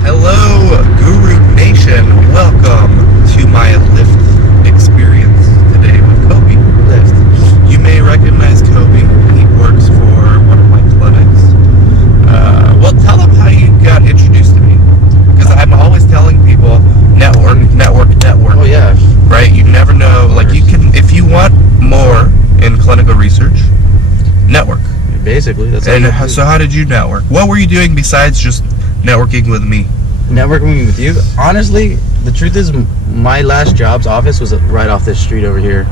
Hello, Guru Nation. Welcome to my Lyft experience today with Kobe. Lyft. You may recognize Kobe. He works for one of my clinics. Well, tell him how you got introduced to me. Because I'm always telling people, network. Oh, yeah. Right? You never know. Like, you can, if you want more in clinical research, network. Basically, that's And all. so how did you network? What were you doing besides just networking with me? Networking with you. Honestly, the truth is, my last job's office was right off this street over here.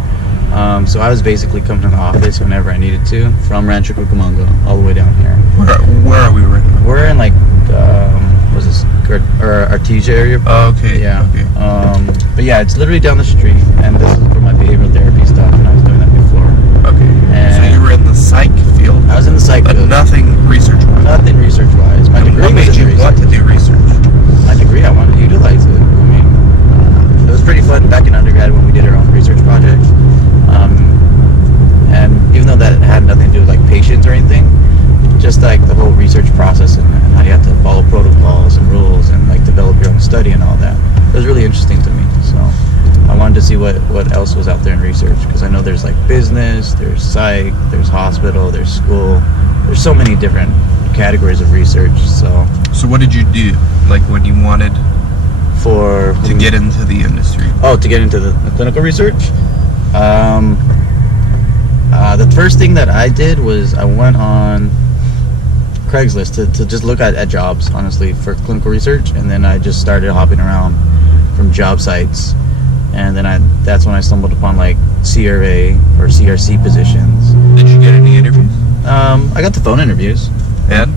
So I was basically coming to the office whenever I needed to, from Rancho Cucamonga all the way down here. Where are we right now? We're in like, what's this, Artesia area? Oh, okay. Yeah. Okay. But yeah, it's literally down the street, and this is for my behavioral therapy stuff, and I was doing that before. Okay. So And you were in the psych field, I was in the psych but field. nothing research-wise. Nothing research-wise. My degree What was made in you want to do research? My degree, I wanted to utilize it. I mean, it was pretty fun back in undergrad when we did our own research project. And even though that had nothing to do with like patients or anything, just like the whole research process and how you have to follow protocols and rules and like develop your own study and all that, it was really interesting to me. So I wanted to see what else was out there in research, because I know there's like business, there's psych, there's hospital, there's school, there's so many different categories of research. So what did you do, like when you wanted to get into the industry? Oh, to get into the clinical research? The first thing that I did was I went on Craigslist to just look at jobs, honestly, for clinical research, and then I just started hopping around from job sites, and then that's when I stumbled upon like CRA or CRC positions. Did you get any interviews? I got the phone interviews. And?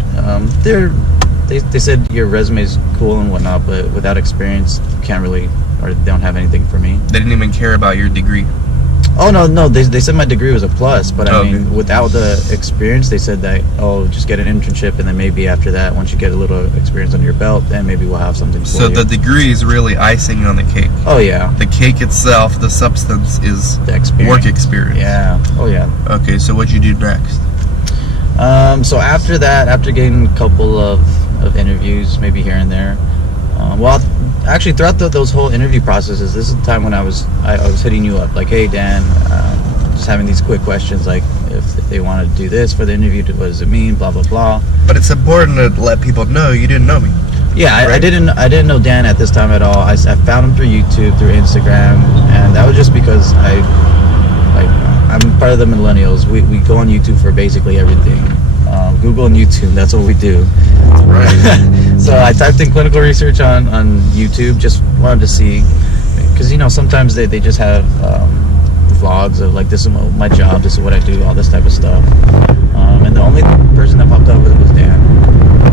They said your resume is cool and whatnot, but without experience, you can't really, or they don't have anything for me. They didn't even care about your degree. Oh, no, they said my degree was a plus, but I mean, Okay. without the experience, they said that, just get an internship, and then maybe after that, once you get a little experience under your belt, then maybe we'll have something for So you. the degree is really icing on the cake. Oh, yeah. The cake itself, the substance, is The experience. work experience. Yeah. Oh, yeah. Okay, so what'd you do next? So after that, after getting a couple of interviews, maybe here and there, actually throughout those whole interview processes, this is the time when I was hitting you up, like, hey, Dan, just having these quick questions, like if they want to do this for the interview, what does it mean, blah blah blah. But it's important to let people know you didn't know me. Yeah, I Right? didn't know Dan at this time at all. I found him through YouTube, through Instagram, and that was just because I'm part of the millennials. We go on YouTube for basically everything. Google and YouTube, that's what we do. Right. So I typed in clinical research on YouTube, just wanted to see, because sometimes they just have vlogs of like, this is my job, this is what I do, all this type of stuff. And the only person that popped up with it was Dan.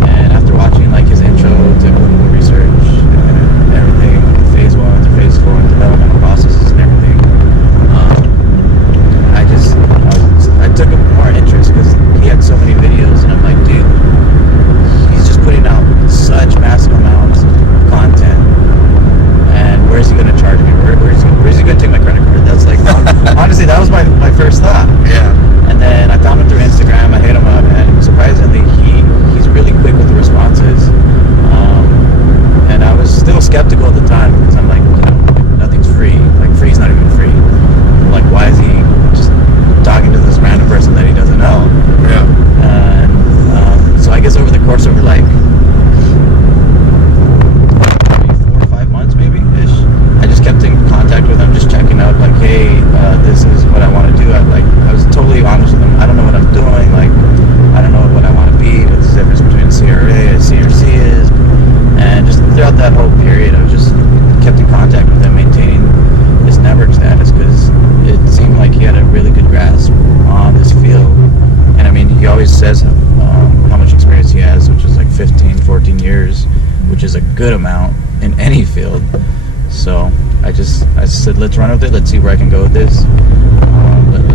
And after watching like his intro to clinical research and everything, phase 1 to phase 4 and developmental processes and everything, I took more interest because he had so many videos, and I'm like, dude, he's just putting out such massive amounts of content, and where's he going to charge me? Where's he going to take my credit card? That's like, honestly, that was my first thought. Yeah. And then I found him through Instagram. I hit him up, and surprisingly, he's really quick with the responses. And I was still skeptical at the time, because I'm like, nothing's free. Like, free's not even free. Like, why is he just talking to this random person that he doesn't know? Yeah. And so I guess over the course of like 4 or 5 months maybe ish, I just kept in contact with him, just checking up, like, hey, this is what I want to do. I was totally honest with him. I don't know what I'm doing. Like, I don't know what I want to be. What's the difference between a CRA and a CRC is? And just throughout that whole period, I was just kept in contact with him, maintaining his network status, because it seemed like he had a really good grasp on this field. And I mean, he always says how much experience he has, which is like 15, 14 years, which is a good amount in any field. So I said, let's run with it. Let's see where I can go with this.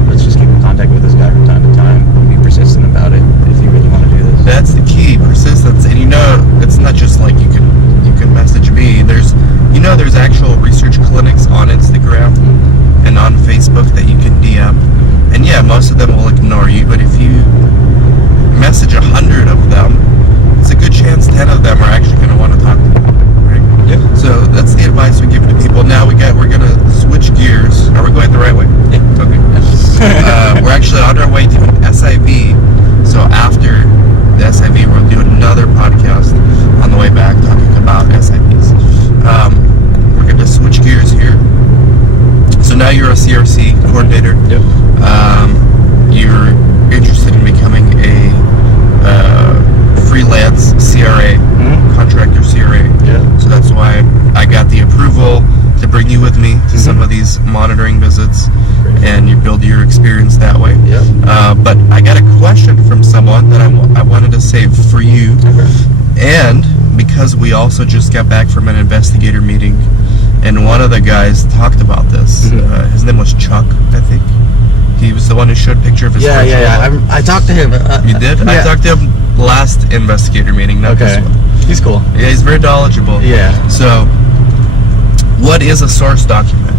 Let's just keep in contact with this guy from time to time. Be persistent about it if you really want to do this. That's the key, persistence. And it's not just like you can message me. There's actual research clinics on Instagram and on Facebook that you can DM. And yeah, most of them will ignore you, but if you message 100 of them, it's a good chance 10 of them are actually going to want to talk to you, right? Yep. So that's the advice we give to people. Now we're going to switch gears. Are we going the right way? Yeah. Okay. We're actually on our way to an SIV. So after the SIV, we'll do another podcast on the way back talking about SIVs. We're going to switch gears here. So now you're a CRC coordinator. Yep. You're interested in becoming a freelance CRA, contractor CRA. Yeah. So that's why I got the approval to bring you with me to some of these monitoring visits, and you build your experience that way. Yep. But I got a question from someone that I wanted to save for you. Okay. And because we also just got back from an investigator meeting, and one of the guys talked about this. His name was Chuck, I think. He was the one who showed a picture of his Yeah. virtual life. I talked to him. You did? Yeah. I talked to him last investigator meeting, not this one. He's cool. Yeah, he's very knowledgeable. Yeah. So, what is a source document?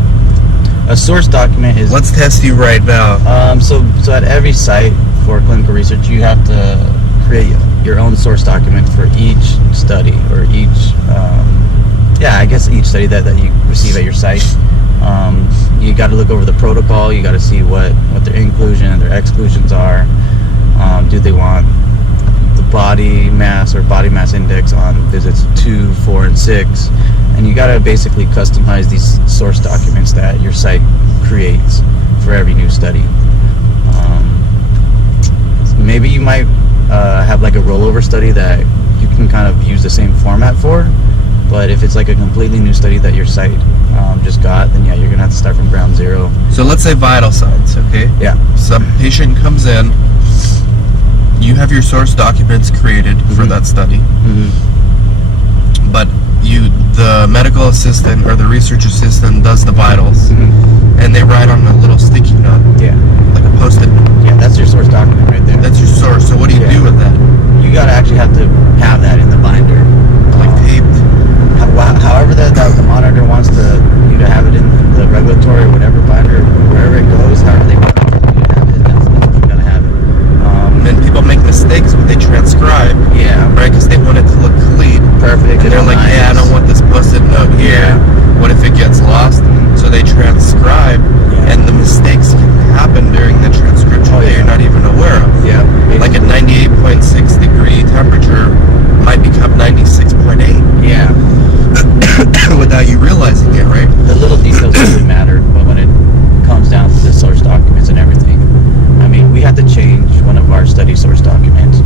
A source document is. Let's test you right now. So at every site for clinical research, you have to create your own source document for each study or each. Each study that you receive at your site. You got to look over the protocol. You got to see what their inclusion and their exclusions are. Do they want the body mass or body mass index on visits 2, 4, and 6? And you got to basically customize these source documents that your site creates for every new study. Maybe you might have like a rollover study that you can kind of use the same format for. But if it's like a completely new study that your site just got, then yeah, you're gonna have to start from ground zero. So let's say vital signs, okay? Yeah. Some patient comes in, you have your source documents created for that study, but the medical assistant or the research assistant does the vitals, and they write on a little sticky note, like a Post-it note. Yeah, that's your source document right there. That's your source. So what do you do with that? You gotta actually have to have that in the binder, Like taped? however that the monitor wants you to have it in the regulatory or whatever binder, wherever it goes, however they want you to have it, that's what you gotta have it. And then people make mistakes when they transcribe, Yeah. right? Because they want it to look clean. Perfect. And they're like, hey, I don't want this Post-it note here. What if it gets lost? So they transcribe, and the mistakes can happen during the transcription that you're not even aware of. Yeah. Like a 98.6 degree temperature might become 96.8 Yeah. without you realizing it, right? The little details really matter, but when it comes down to the source documents and everything, I mean, we had to change one of our study source documents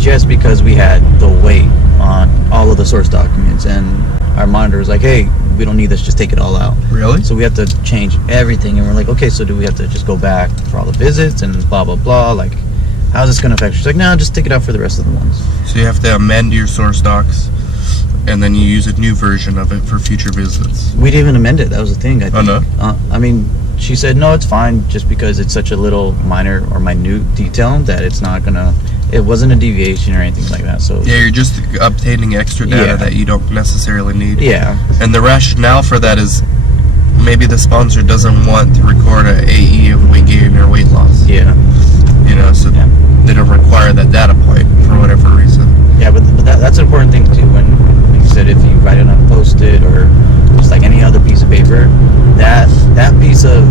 just because we had the weight on all of the source documents, and our monitor was like, hey, we don't need this, just take it all out. Really? So we have to change everything, and we're like, okay, so do we have to just go back for all the visits and blah, blah, blah, like, how's this going to affect you? She's like, no, just take it out for the rest of the ones. So you have to amend your source docs, and then you use a new version of it for future visits. We didn't even amend it. That was the thing, I think. Oh, no? I mean, she said, no, it's fine, just because it's such a little minor or minute detail that it's not going to, it wasn't a deviation or anything like that. So Yeah, you're just obtaining extra data that you don't necessarily need. Yeah. And the rationale for that is maybe the sponsor doesn't want to record a AE of weight gain or weight loss. Yeah. You know, so they don't require that data point for whatever reason. Yeah, but that's an important thing too. When, like you said, if you write it on a Post-it or just like any other piece of paper, that piece of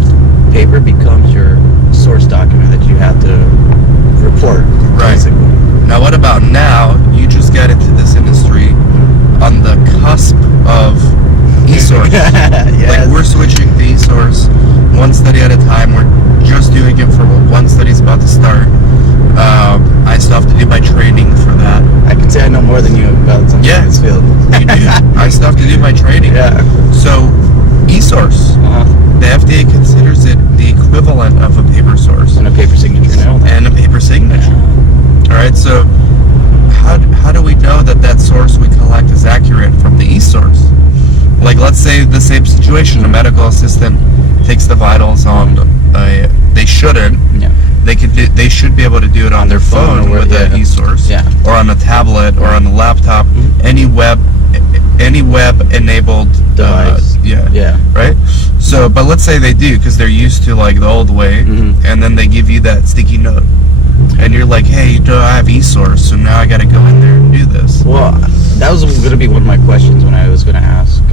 paper becomes your source document that you have to report. Right. Basically. Now, what about now? You just got into this industry on the cusp of eSource. Yes. Like, we're switching to eSource one study at a time. We're just doing it for one study's about to start. I still have to do my training for that. I can say I know more than you about something in this field. You do. I still have to do my training. Yeah. So, eSource, the FDA considers it the equivalent of a paper source. And a paper signature now. And a paper signature. All right, so how do we know that source we collect is accurate from the eSource? Like, let's say the same situation, a medical assistant takes the vitals on they shouldn't. Yeah. They should be able to do it on their phone with the eSource, or on a tablet, or on a laptop, any web enabled device. Right. So, but let's say they do, because they're used to like the old way, and then they give you that sticky note, and you're like, hey, you know, I have eSource, so now I got to go in there and do this. Well, that was going to be one of my questions when I was going to ask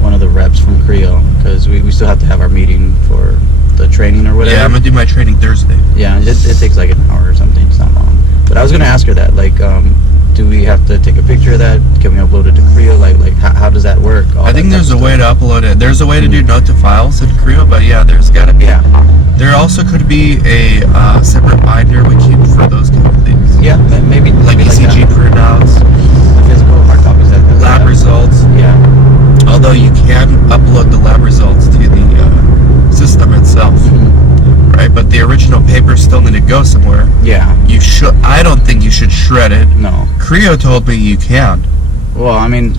one of the reps from Creo, because we still have to have our meeting for the training or whatever. Yeah, I'm gonna do my training Thursday. Yeah, it takes like an hour or something. It's not long. But I was going to ask her that, like, do we have to take a picture of that? Can we upload it to Creo? Like how does that work? I think there's a way to upload it. There's a way to do note to files in Creo, but yeah, there's got to be. Yeah. There also could be a separate binder we keep for those kind of things. Yeah, maybe Like maybe ECG printouts, the physical hard copies that lab results. Yeah. Although you can upload the lab results to the system itself, right? But the original papers still need to go somewhere. Yeah. You should. I don't think you should shred it. No. Creo told me you can. Well, I mean,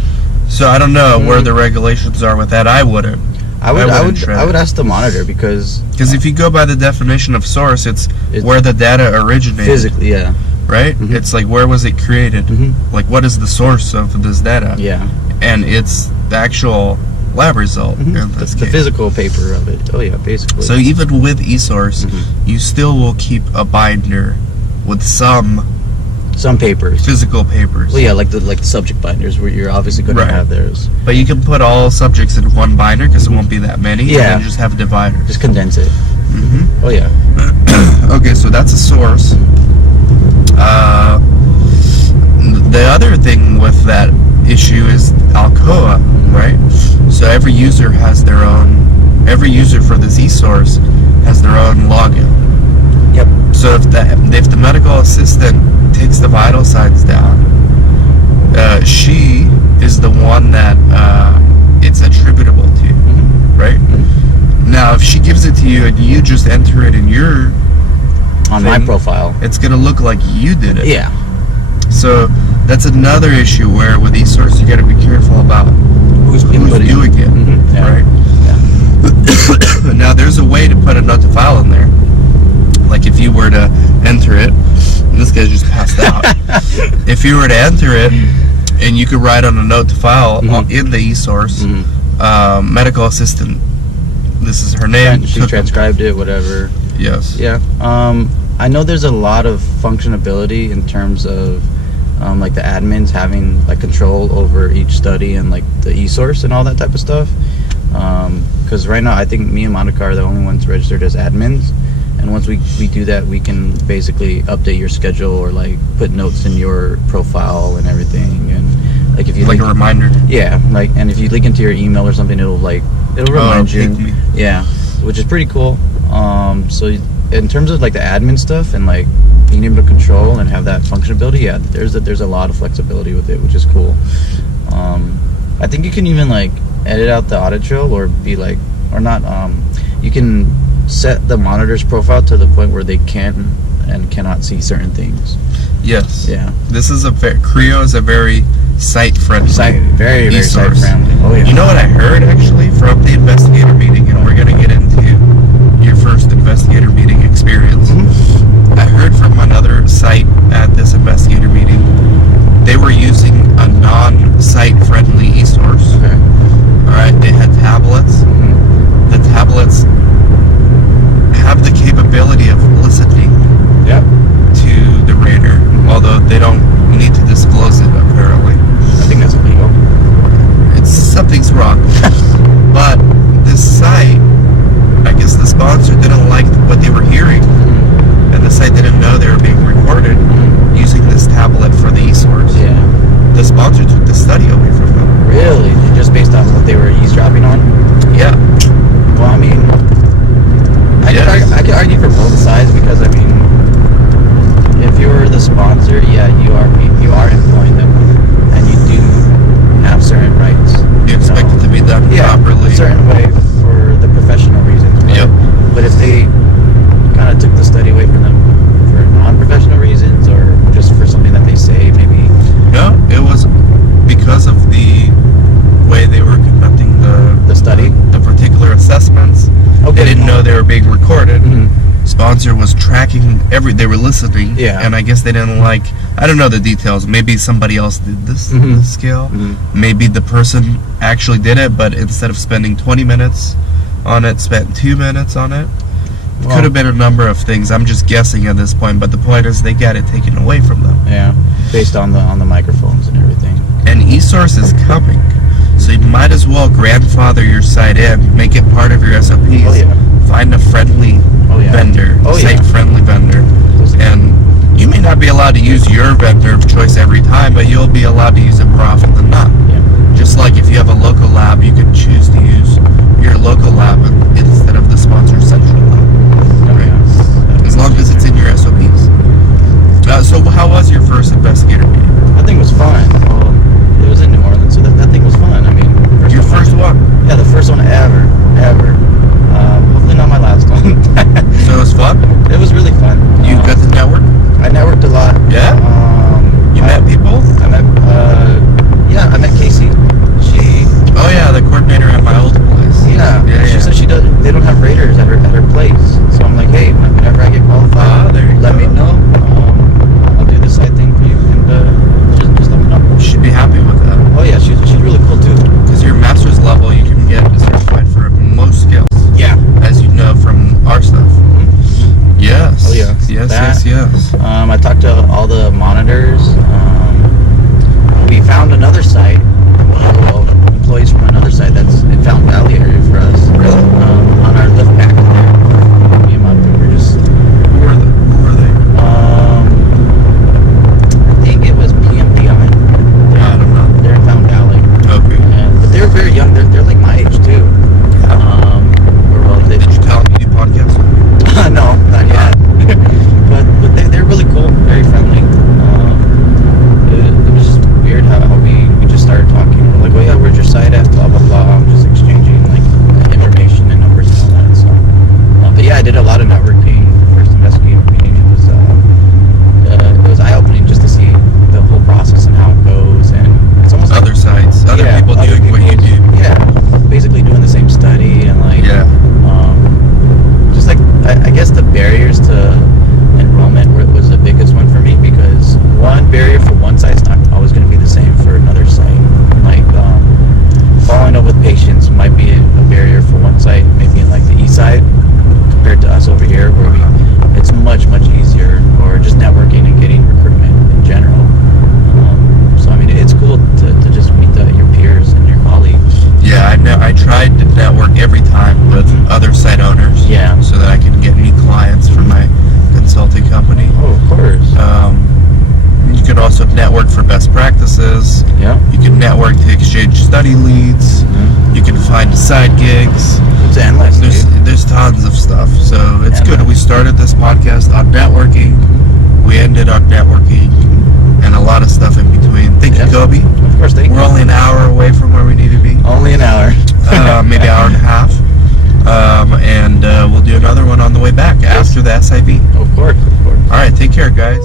So I don't know where the regulations are with that. I wouldn't. I wouldn't shred would it. ask the monitor because If you go by the definition of source, it's where the data originated. physically, yeah. Right? It's like, where was it created? Like, what is the source of this data? Yeah. And it's the actual lab result. In That's this the case. physical paper of it. Oh yeah, basically. So even with eSource, you still will keep a binder with some papers. physical papers. Well, yeah, like the subject binders where you're obviously going Right. to have theirs. But you can put all subjects in one binder because it won't be that many. Yeah. And then just have dividers. Just condense it. Oh yeah. Okay, so that's a source. The other thing with that issue is Alcoa, right? So every user for this eSource has their own login. Yep. So if the medical assistant takes the vital signs down, she is the one that it's attributable to, right? Now, if she gives it to you and you just enter it in your On my thing, profile. it's gonna look like you did it. Yeah. So that's another issue where with eSource you got to be careful about who's doing it, Yeah. right? Yeah. Now there's a way to put a note to file in there. Like if you were to enter it, and this guy's just passed out. If you were to enter it, and you could write on a note to file in the eSource, medical assistant. This is her name. She transcribed it, whatever. Yes. Yeah. I know there's a lot of functionality in terms of like the admins having like control over each study and like the eSource and all that type of stuff. Because right now I think me and Monica are the only ones registered as admins, and once we do that, we can basically update your schedule or like put notes in your profile and everything. And like if you Like a reminder. yeah, like, and if you link into your email or something, it'll remind you. ping me. Yeah, which is pretty cool. So in terms of like the admin stuff and like being able to control and have that functionality, yeah, there's a lot of flexibility with it, which is cool. I think you can even like edit out the audit trail or be like, or not. You can set the monitor's profile to the point where they can and cannot see certain things. Yes. Yeah. This is Creo is a very site-friendly. Very eSource. site-friendly. Oh yeah. You know what I heard actually from the investigator meeting, and we're gonna get into your first investigator meeting experience. I heard from another site at this investigator meeting, they were using a non-site friendly eSource. Okay. Alright, they had tablets. The tablets have the capability of listening Yep. to the radar, although they don't need to disclose it apparently. I think that's illegal. Something's wrong. But this site, I guess the sponsor didn't like what they were hearing, and the site didn't know they were being recorded using this tablet for the eSource. Yeah. The sponsor took the study away from them. Really? Just based on what they were eavesdropping on? Yeah. Well, I mean, I could argue for both sides because I mean, if you're the sponsor, yeah, you are employing them, and you do have certain rights. You expect it to be done properly. a certain way for the professional reasons. But, Yep. But if they kind of took the study away from them for non-professional reasons or just for something that they say, maybe. No, it was because of the way they were conducting The study? the particular assessments. Okay. They didn't know they were being recorded. Mhm. Sponsor was tracking they were listening. Yeah. And I guess they didn't like, I don't know the details. Maybe somebody else did this Mhm. scale. Mhm. Maybe the person actually did it, but instead of spending 20 minutes on it, spent 2 minutes on it. It Well- could have been a number of things. I'm just guessing at this point, but the point is they get it taken away from them. Yeah, based on the microphones and everything. And eSource is coming, so you might as well grandfather your site in, make it part of your SOPs. Oh, yeah. Find a friendly vendor, Oh, yeah. site-friendly vendor, and you may not be allowed to use your vendor of choice every time, but you'll be allowed to use it more often than not. Yeah. Just like if you have a local lab, you can choose to use your local lab instead of the sponsored central lab. Oh, yeah. As long as it's in your SOPs. So how was your first investigator meeting? That thing was fun. Well, it was in New Orleans, so that thing was fun. I mean, Your first one? Yeah, the first one ever. Hopefully not my last one. So it was fun? It was really fun. You got the network? I networked a lot. Yeah? You I met people? I met, I met Casey. She, Oh yeah, the coordinator at my old place. yeah, she said they don't have raters at her place. So I'm like, hey, whenever I get qualified, there you let go. me know. I'll do the side thing for you, and just let me know. You should be happy with that. Oh yeah, she's really cool too. Because your master's level, you can get certified for most skills, Yeah. as you know from our stuff. Yes. Oh, yeah. Yes, That- yes. I talked to all the monitors. We found another site, well, employees from another site that's in Fountain Valley area for us. Really? On our lift pack there. Me and my we were just, Who were they? I think it was PMD on it. I don't know. They're in Fountain Valley. Okay. But they're very young. They're like my age too. Did you tell them you do podcasts? No, not yet. but they're really cool, very friendly. It was just weird how we just started talking. We're like, oh yeah, where's your site at? Blah blah blah. I'm just exchanging like information and numbers and all that. So, but yeah, I did a lot of networking. First investigative meeting. It was eye opening just to see the whole process and how it goes, and it's almost Other sites, other yeah, people other doing what you do. Yeah, basically doing the same study and like Yeah. just like I guess the barriers to enrollment was the biggest one for me, because one barrier for one site is not always going to be the same for another site. Like following up with patients might be a barrier for one site, maybe in like the east side compared to us over here, where it's much easier, or just networking and getting recruitment in general. So I mean, it's cool to just meet your peers and your colleagues. Yeah, I tried to network every time with other site owners. Yeah. So that I can get new clients for my consulting company. Oh, of course. You can also network for best practices. Yeah. You can network to exchange study leads. Mhm. You can find side gigs. It's endless. There's tons of stuff. So it's Yeah, good. man. We started this podcast on networking. We ended on networking, and a lot of stuff in between. Thank you, Yeah. Kobe. Of course, they We're only an hour away from where we need to be. only an hour. Maybe hour and a half. And we'll do another one on the way back after the SIV. Of course. All right, take care, guys.